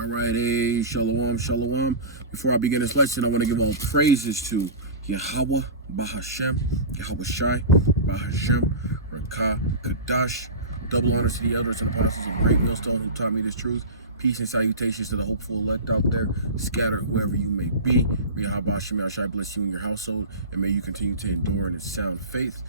All right, hey, shalom, shalom. Before I begin this lesson, I want to give all praises to Yahweh, Bahashem, Yahweh Shai, Bahashem, Rakah, Kadash. Double honors to the elders and apostles of Great Millstone who taught me this truth. Peace and salutations to the hopeful elect out there, scattered whoever you may be. May Yahweh Shai bless you and your household, and may you continue to endure in its sound faith.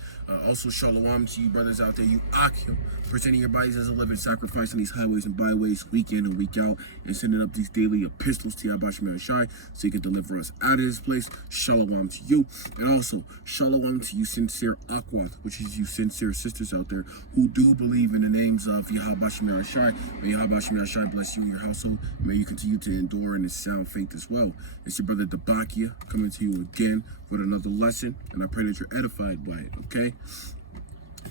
Also, shalom to you brothers out there, you Akim, presenting your bodies as a living sacrifice on these highways and byways, week in and week out, and sending up these daily epistles to Yahweh Shai so you can deliver us out of this place. Shalom to you. And also, shalom to you sincere Akwath, which is you sincere sisters out there who do believe in the names of Yahweh Shai. May Yahweh Shai bless you and your household. May you continue to endure in this sound faith as well. It's your brother Dabakia coming to you again with another lesson, and I pray that you're edified by it, okay?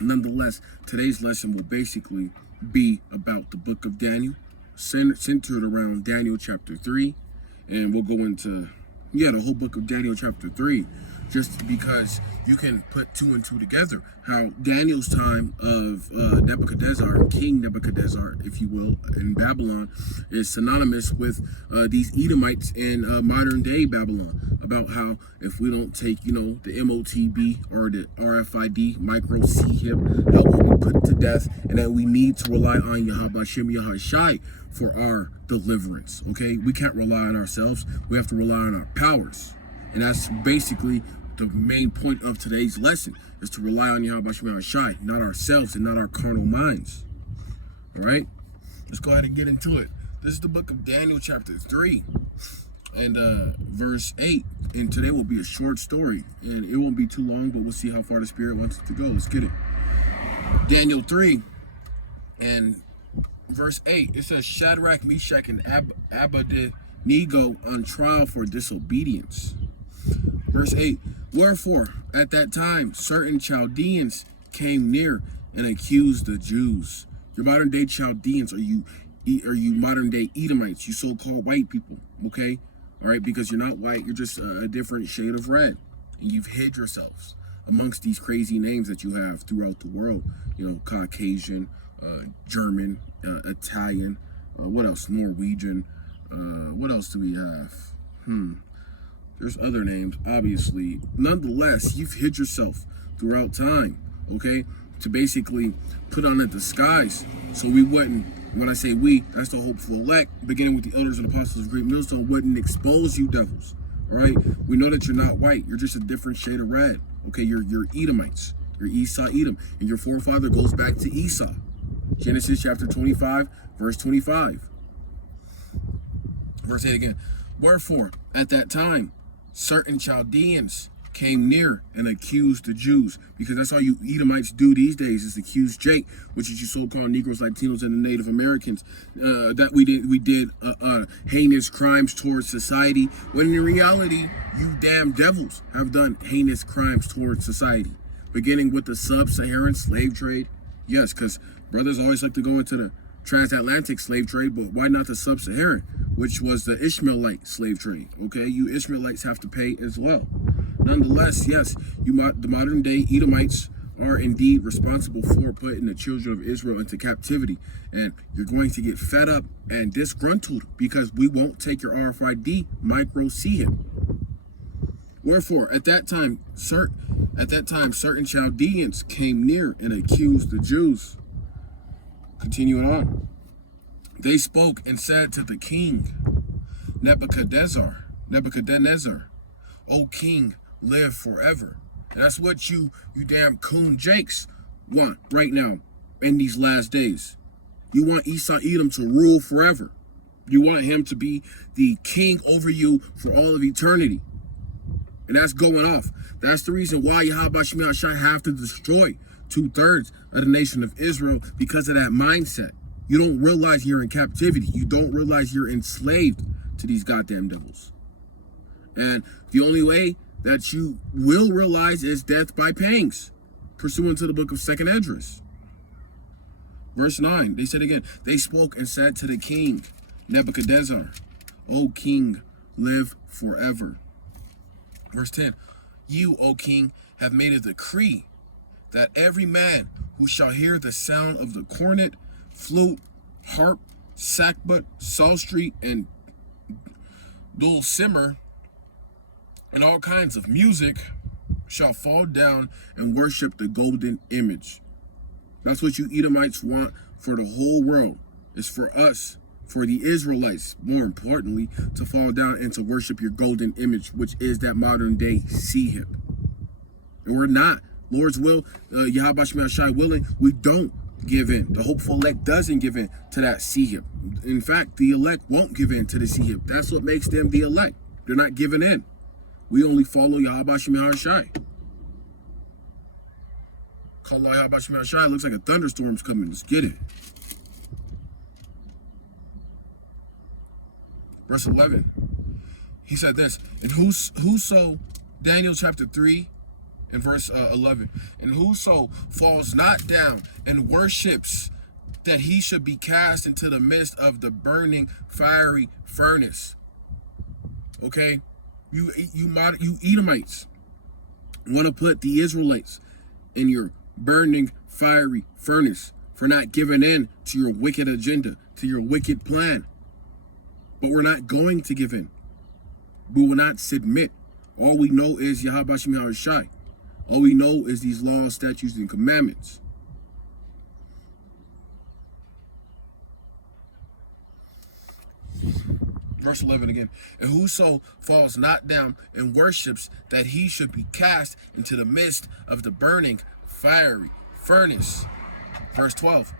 Nonetheless, today's lesson will basically be about the book of Daniel, centered around Daniel chapter 3, and we'll go into, the whole book of Daniel chapter 3, just because you can put two and two together. How Daniel's time of Nebuchadnezzar, King Nebuchadnezzar, if you will, in Babylon, is synonymous with these Edomites in modern day Babylon. About how if we don't take, the MOTB or the RFID, micro CHIP, how we'll be put to death, and that we need to rely on Yahweh Shem Yahweh Shai for our deliverance. Okay, we can't rely on ourselves. We have to rely on our powers, and that's basically the main point of today's lesson, is to rely on Yahweh Shem Shai, not ourselves and not our carnal minds. All right, let's go ahead and get into it. This is the book of Daniel chapter 3 and verse 8, and today will be a short story, and it won't be too long, but we'll see how far the Spirit wants it to go. Let's get it. Daniel 3 and verse 8, it says, Shadrach, Meshach, and Abednego on trial for disobedience. Verse 8, wherefore at that time certain Chaldeans came near and accused the Jews. Your modern day Chaldeans, are you modern day Edomites, you so-called white people, okay? All right, because you're not white, you're just a different shade of red, and you've hid yourselves amongst these crazy names that you have throughout the world. Caucasian, German, Italian, what else? Norwegian. What else do we have? There's other names, obviously. Nonetheless, you've hid yourself throughout time, okay, to basically put on a disguise so we wouldn't, when I say we, that's the hopeful elect, beginning with the elders and apostles of Great Millstone, wouldn't expose you devils, all right? We know that you're not white. You're just a different shade of red, okay? You're Edomites. You're Esau, Edom, and your forefather goes back to Esau. Genesis chapter 25, verse 25. Verse 8 again. Wherefore, at that time, certain Chaldeans came near and accused the Jews, because that's all you Edomites do these days, is accuse Jake, which is you so-called Negroes, Latinos, and the Native Americans, that we did heinous crimes towards society, when in reality, you damn devils have done heinous crimes towards society, beginning with the sub-Saharan slave trade. Yes, because brothers always like to go into the transatlantic slave trade, but why not the sub-Saharan, which was the Ishmaelite slave trade? Okay, you Ishmaelites have to pay as well. Nonetheless, yes, the modern day Edomites are indeed responsible for putting the children of Israel into captivity, and you're going to get fed up and disgruntled because we won't take your RFID micro CHIP. Wherefore, at that time, certain Chaldeans came near and accused the Jews. Continuing on. They spoke and said to the king, Nebuchadnezzar, O king, live forever. And that's what you damn coon jakes want right now in these last days. You want Esau Edom to rule forever. You want him to be the king over you for all of eternity. And that's going off. That's the reason why Yahweh Shem Shai have to destroy 2/3 of the nation of Israel, because of that mindset. You don't realize you're in captivity. You don't realize you're enslaved to these goddamn devils. And the only way that you will realize is death by pangs, pursuant to the book of 2nd Esdras. Verse 9, they said again, they spoke and said to the king, Nebuchadnezzar, O king, live forever. Verse 10, you, O king, have made a decree that every man who shall hear the sound of the cornet, flute, harp, Sackbut, Saltstreet, and Dulcimer, and all kinds of music shall fall down and worship the golden image. That's what you Edomites want for the whole world. It's for us, for the Israelites, more importantly, to fall down and to worship your golden image, which is that modern day Sihip. And we're not. Lord's will, Yahweh Shai willing, we don't give in. The hopeful elect doesn't give in to that Sihip. In fact, the elect won't give in to the Sihip. That's what makes them the elect. They're not giving in. We only follow Yahweh Shai. Call Yahweh Shai. Looks like a thunderstorm's coming. Let's get it. Verse 11. He said this, and whoso, Daniel chapter 3, in verse 11, and whoso falls not down and worships, that he should be cast into the midst of the burning fiery furnace. Okay, you Edomites want to put the Israelites in your burning fiery furnace for not giving in to your wicked agenda, to your wicked plan. But we're not going to give in. We will not submit. All we know is Yahweh Shai. All we know is these laws, statutes, and commandments. Verse 11 again. And whoso falls not down and worships, that he should be cast into the midst of the burning fiery furnace. Verse 12.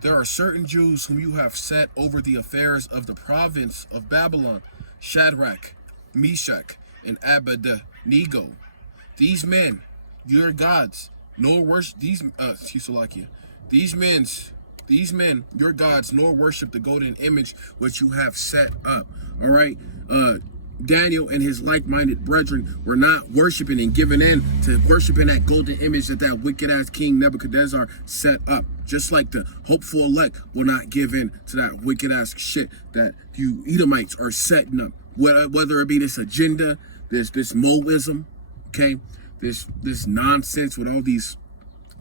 There are certain Jews whom you have set over the affairs of the province of Babylon, Shadrach, Meshach, and Abednego. These men, your gods, nor worship these men, your gods, nor worship the golden image which you have set up. All right. Daniel and his like-minded brethren were not worshiping and giving in to worshiping that golden image that wicked-ass King Nebuchadnezzar set up. Just like the hopeful elect will not give in to that wicked-ass shit that you Edomites are setting up. Whether it be this agenda, this Moism, okay, this nonsense with all these,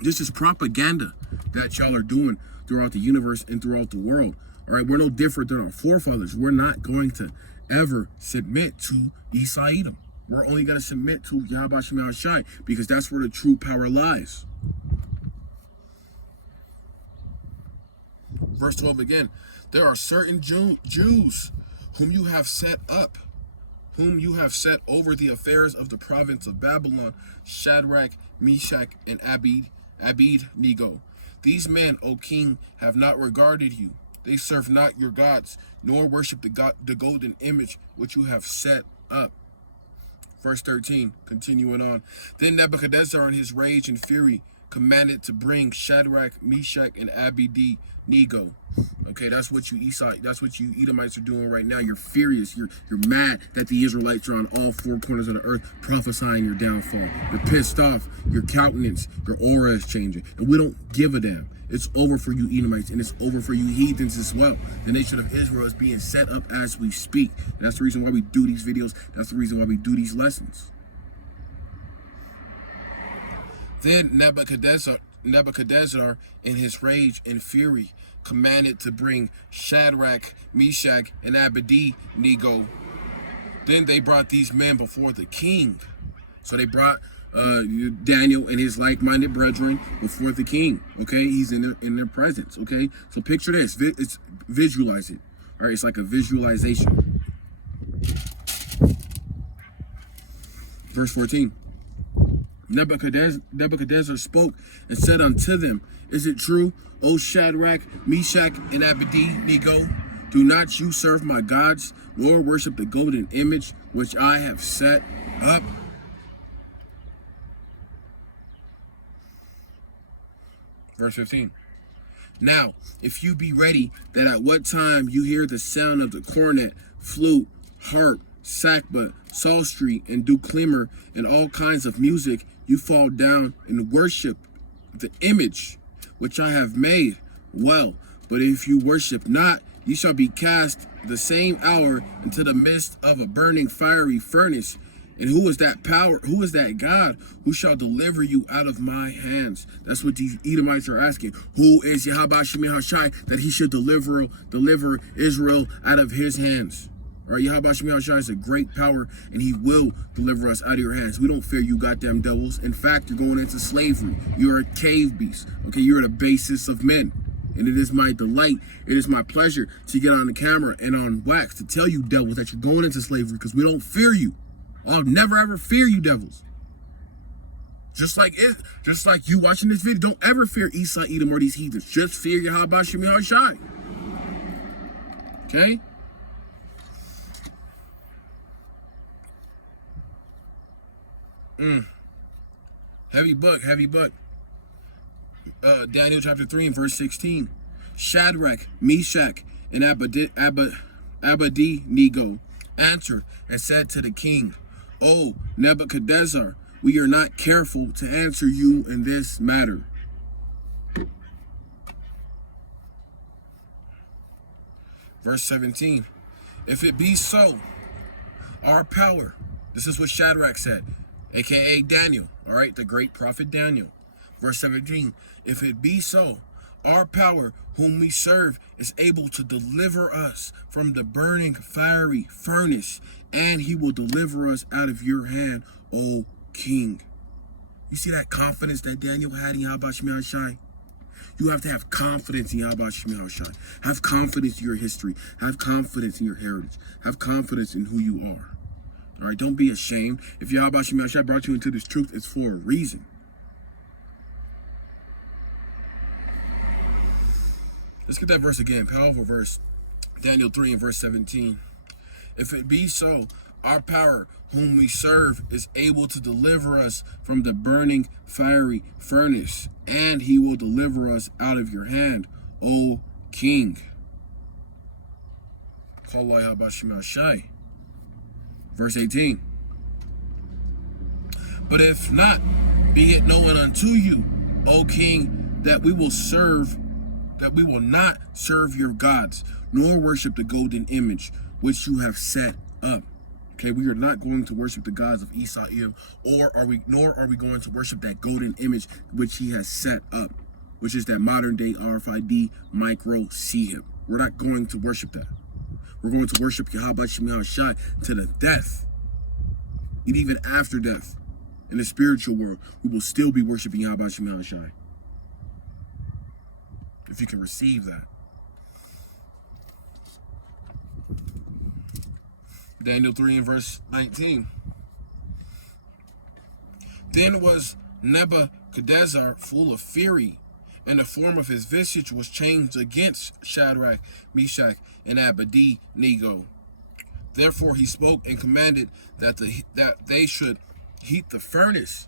this is propaganda that y'all are doing throughout the universe and throughout the world. All right, we're no different than our forefathers. We're not going to ever submit to Esau Edom. We're only going to submit to Yahweh Shai because that's where the true power lies. Verse 12 again. There are certain Jews whom you have set up, whom you have set over the affairs of the province of Babylon, Shadrach, Meshach, and Abednego. These men, O king, have not regarded you. They serve not your gods, nor worship the golden image which you have set up. Verse 13, continuing on. Then Nebuchadnezzar in his rage and fury commanded to bring Shadrach, Meshach, and Abednego. Okay, that's what you Edomites are doing right now. You're furious. You're mad that the Israelites are on all four corners of the earth prophesying your downfall. You're pissed off. Your countenance, your aura is changing. And we don't give a damn. It's over for you Edomites, and it's over for you heathens as well. The nation of Israel is being set up as we speak. And that's the reason why we do these videos. That's the reason why we do these lessons. Then Nebuchadnezzar in his rage and fury commanded to bring Shadrach, Meshach, and Abednego. Then they brought these men before the king. So they brought Daniel and his like-minded brethren before the king. Okay, he's in their presence. Okay, so picture this. Visualize it. All right, it's like a visualization. Verse 14. Nebuchadnezzar spoke and said unto them, Is it true, O Shadrach, Meshach, and Abednego? Do not you serve my gods, nor worship the golden image which I have set up? Verse 15. Now, if you be ready, that at what time you hear the sound of the cornet, flute, harp, sackbut, psaltery, and dulcimer, and all kinds of music, you fall down and worship the image which I have made. Well, but if you worship not, you shall be cast the same hour into the midst of a burning fiery furnace, And who is that power? Who is that God who shall deliver you out of my hands? That's what these Edomites are asking. Who is Yahweh Shemi Hashai that he should deliver Israel out of his hands? All right, Yahweh Shemi Hashai is a great power, and he will deliver us out of your hands. We don't fear you goddamn devils. In fact, you're going into slavery. You're a cave beast. Okay, you're the basis of men. And it is my delight, it is my pleasure to get on the camera and on wax to tell you devils that you're going into slavery because we don't fear you. I'll never ever fear you devils. Just like you watching this video, don't ever fear Esau, Edom, or these heathens. Just fear Yahweh Shemi Hashai. Okay? Heavy book. Daniel chapter 3 and verse 16. Shadrach, Meshach, and Abednego answered and said to the king, O Nebuchadnezzar, we are not careful to answer you in this matter. Verse 17. If it be so, our power, this is what Shadrach said, aka Daniel, all right, the great prophet Daniel. Verse 17, if it be so, our power whom we serve is able to deliver us from the burning fiery furnace, and he will deliver us out of your hand, O king. You see that confidence that Daniel had in Yahweh Shemi Hashai? You have to have confidence in Yahweh Shemi Hashai. Have confidence in your history. Have confidence in your heritage. Have confidence in who you are. All right, don't be ashamed. If Yahweh Shemi Hashai brought you into this truth, it's for a reason. Let's get that verse again. Powerful verse. Daniel 3 and verse 17. If it be so, our power whom we serve is able to deliver us from the burning fiery furnace, and he will deliver us out of your hand, O king. Verse 18. But if not, be it known unto you, O king, that we will not serve your gods, nor worship the golden image which you have set up. Okay, we are not going to worship the gods of Esau, Edom, nor are we going to worship that golden image which he has set up, which is that modern day RFID micro CHIP. We're not going to worship that. We're going to worship Yahweh Shemi Hashai to the death. And even after death, in the spiritual world, we will still be worshiping Yahweh Shemi Hashai. If you can receive that. Daniel 3 and verse 19. Then was Nebuchadnezzar full of fury, and the form of his visage was changed against Shadrach, Meshach, and Abednego. Therefore he spoke and commanded that they should heat the furnace.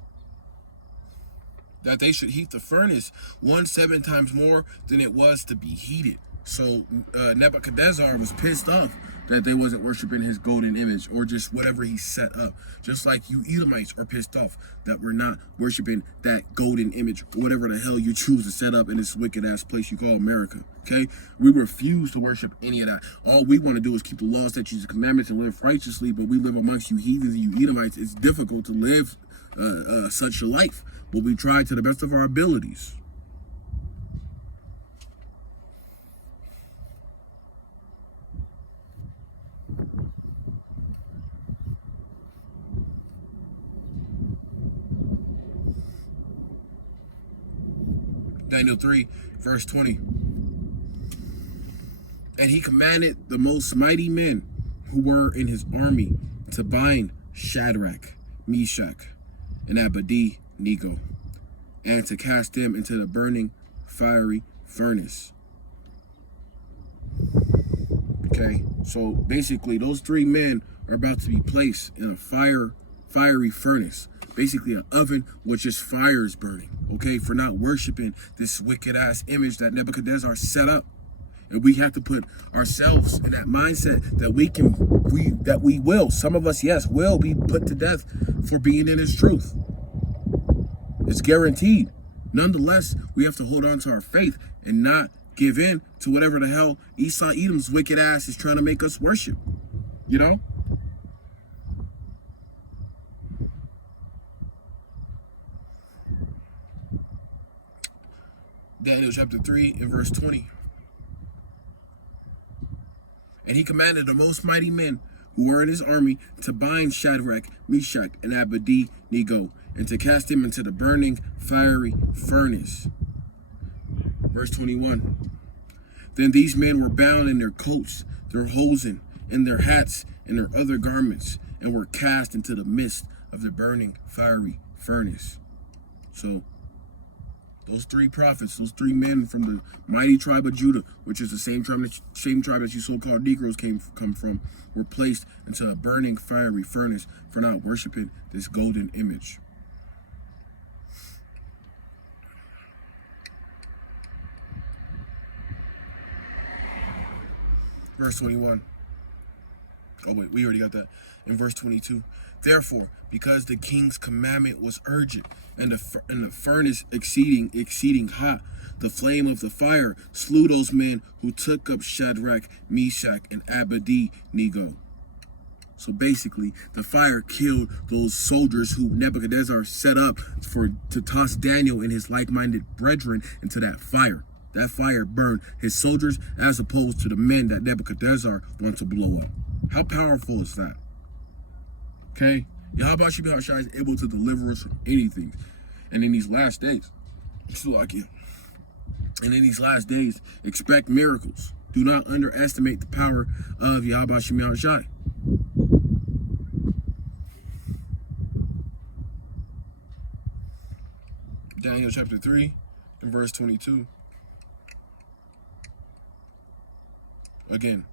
That they should heat the furnace 7 times more than it was to be heated. So Nebuchadnezzar was pissed off that they wasn't worshiping his golden image or just whatever he set up. Just like you Edomites are pissed off that we're not worshiping that golden image or whatever the hell you choose to set up in this wicked ass place you call America. Okay? We refuse to worship any of that. All we want to do is keep the laws, statutes, and commandments and live righteously, but we live amongst you heathens and you Edomites. It's difficult to live such a life, but we try to the best of our abilities. Daniel 3, verse 20. And he commanded the most mighty men who were in his army to bind Shadrach, Meshach, and Abednego, and to cast them into the burning fiery furnace. Okay, so basically those 3 men are about to be placed in a fiery furnace. Basically an oven with just fires burning, okay, for not worshiping this wicked ass image that Nebuchadnezzar set up. And we have to put ourselves in that mindset that we will, some of us, yes, will be put to death for being in his truth. It's guaranteed. Nonetheless, we have to hold on to our faith and not give in to whatever the hell Esau Edom's wicked ass is trying to make us worship. You know? Daniel chapter 3 and verse 20. And he commanded the most mighty men who were in his army to bind Shadrach, Meshach, and Abednego, and to cast them into the burning fiery furnace. Verse 21. Then these men were bound in their coats, their hosen, and their hats, and their other garments, and were cast into the midst of the burning fiery furnace. So, those three prophets, those three men from the mighty tribe of Judah, which is the same tribe that you so-called Negroes come from, were placed into a burning fiery furnace for not worshiping this golden image. Verse 21. Oh wait, we already got that. In verse 22. Therefore, because the king's commandment was urgent, and the furnace exceeding hot, the flame of the fire slew those men who took up Shadrach, Meshach, and Abednego. So basically, the fire killed those soldiers who Nebuchadnezzar set up to toss Daniel and his like-minded brethren into that fire. That fire burned his soldiers as opposed to the men that Nebuchadnezzar wanted to blow up. How powerful is that? Okay? Yahweh Shai is able to deliver us from anything. And in these last days, expect miracles. Do not underestimate the power of Yahweh Shai. Daniel chapter 3 and verse 22. Again,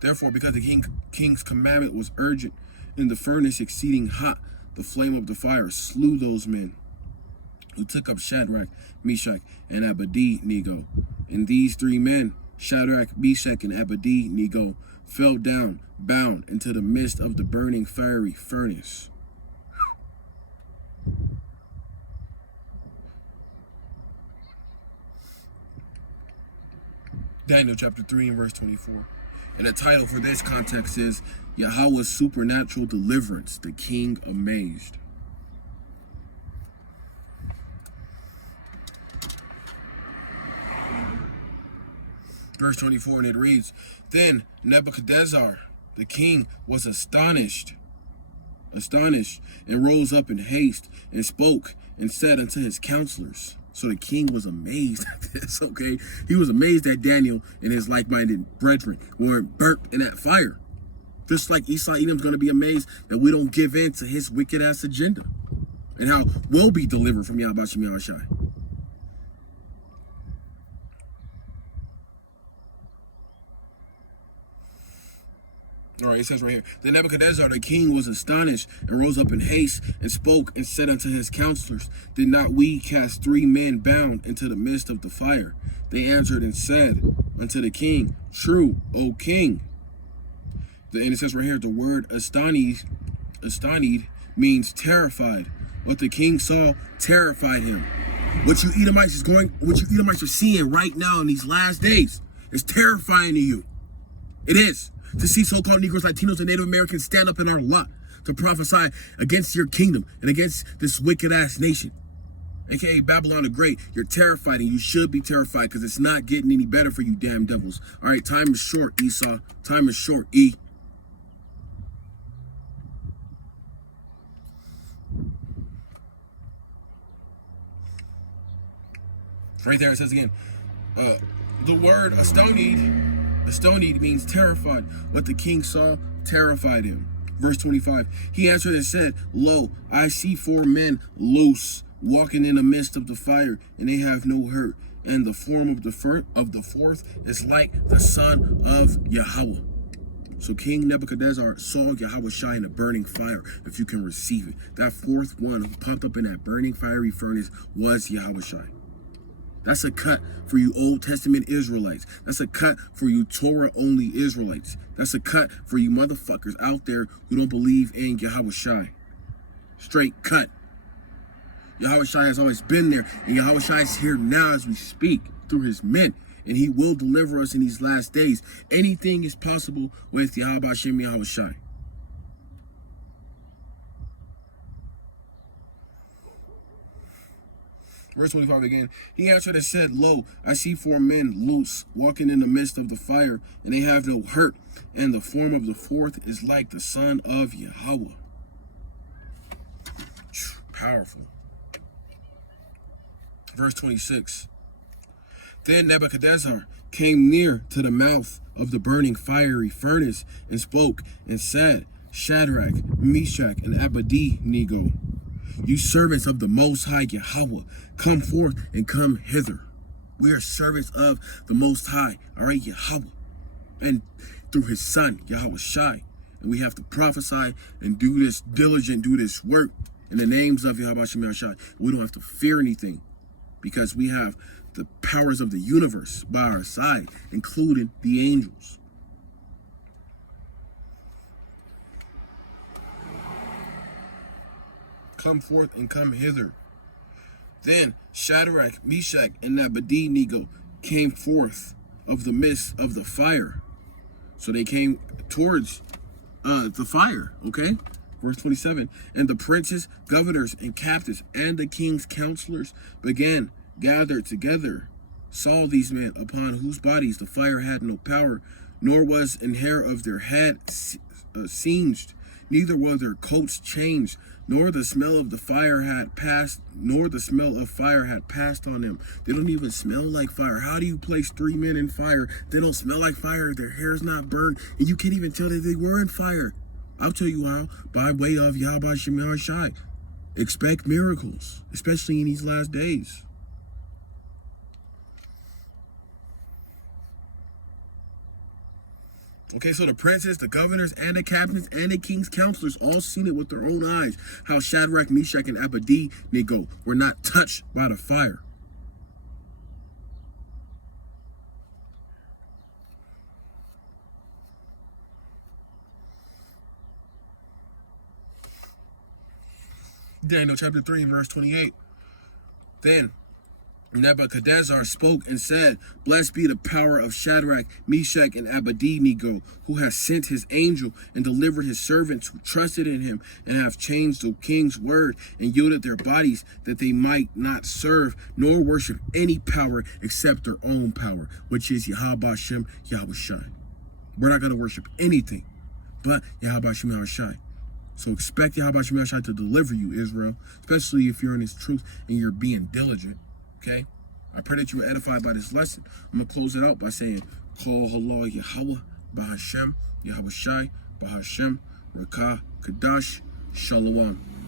therefore, because the king's commandment was urgent, and the furnace exceeding hot, the flame of the fire slew those men who took up Shadrach, Meshach, and Abednego. And these three men, Shadrach, Meshach, and Abednego, fell down, bound into the midst of the burning fiery furnace. Daniel chapter 3 and verse 24. And the title for this context is Yahweh's Supernatural Deliverance, the King Amazed. Verse 24, and it reads, Then Nebuchadnezzar, the king, was astonished, and rose up in haste, and spoke, and said unto his counselors. So the king was amazed at this, okay? He was amazed that Daniel and his like-minded brethren weren't burnt in that fire. Just like Esau Edom's going to be amazed that we don't give in to his wicked-ass agenda. And how we'll be delivered from Yahweh Shai. All right, it says right here, Then Nebuchadnezzar the king was astonished, and rose up in haste, and spoke, and said unto his counselors, Did not we cast 3 men bound into the midst of the fire? They answered and said unto the king, True, O king. And it says right here, the word astonished means terrified. What the king saw terrified him. What you Edomites are seeing right now in these last days is terrifying to you. It is. To see so-called Negroes, Latinos, and Native Americans stand up in our lot to prophesy against your kingdom and against this wicked-ass nation. AKA Babylon the Great, you're terrified, and you should be terrified because it's not getting any better for you damn devils. All right, time is short, Esau. Time is short, E. Right there it says again, the word astonished means terrified. What the king saw terrified him. Verse 25, he answered and said, Lo, I see 4 men loose, walking in the midst of the fire, and they have no hurt. And the form of the fourth is like the son of Yahweh. So King Nebuchadnezzar saw Yahweh Shai in a burning fire, if you can receive it. That 4th one who popped up in that burning fiery furnace was Yahweh Shai. That's a cut for you Old Testament Israelites. That's a cut for you Torah-only Israelites. That's a cut for you motherfuckers out there who don't believe in Yahweh Shai. Straight cut. Yahweh Shai has always been there, and Yahweh Shai is here now as we speak through his men, and he will deliver us in these last days. Anything is possible with Yahweh Hashem Yahweh Shai. Verse 25 again. He answered and said, Lo, I see 4 men loose, walking in the midst of the fire, and they have no hurt, and the form of the fourth is like the Son of Yahweh. Powerful. Verse 26. Then Nebuchadnezzar came near to the mouth of the burning fiery furnace and spoke and said, Shadrach, Meshach, and Abednego, you servants of the Most High Yahweh, come forth and come hither. We are servants of the Most High, all right, Yahweh, and through his Son, Yahweh Shai. And we have to prophesy and do this diligent, do this work in the names of Yahweh Shai. We don't have to fear anything because we have the powers of the universe by our side, including the angels. Come forth and come hither. Then Shadrach, Meshach, and Abednego came forth of the midst of the fire. So they came towards the fire, okay? Verse 27, and the princes, governors, and captains, and the king's counselors began gathered together, saw these men upon whose bodies the fire had no power, nor was an hair of their head singed, neither were their coats changed, nor the smell of the fire had passed, nor the smell of fire had passed on them. They don't even smell like fire. How do you place 3 men in fire? They don't smell like fire. Their hair is not burned, and you can't even tell that they were in fire. I'll tell you how. By way of Yahweh Shemar Shai. Expect miracles, especially in these last days. Okay, so the princes, the governors, and the captains, and the king's counselors all seen it with their own eyes, how Shadrach, Meshach, and Abednego were not touched by the fire. Daniel chapter 3, verse 28. Then Nebuchadnezzar spoke and said, Blessed be the power of Shadrach, Meshach, and Abednego, who has sent his angel and delivered his servants who trusted in him and have changed the king's word and yielded their bodies that they might not serve nor worship any power except their own power, which is Yahweh Shem Yahweh Shai. We're not going to worship anything but Yahweh Shem Yahweh Shai. So expect Yahweh Shem Yahweh Shai to deliver you, Israel, especially if you're in his truth and you're being diligent. Okay, I pray that you were edified by this lesson. I'm going to close it out by saying, Kol Halal Yahweh, Bahashem, Yahweh Shai, Bahashem, Rakah, Kadash, Shalom.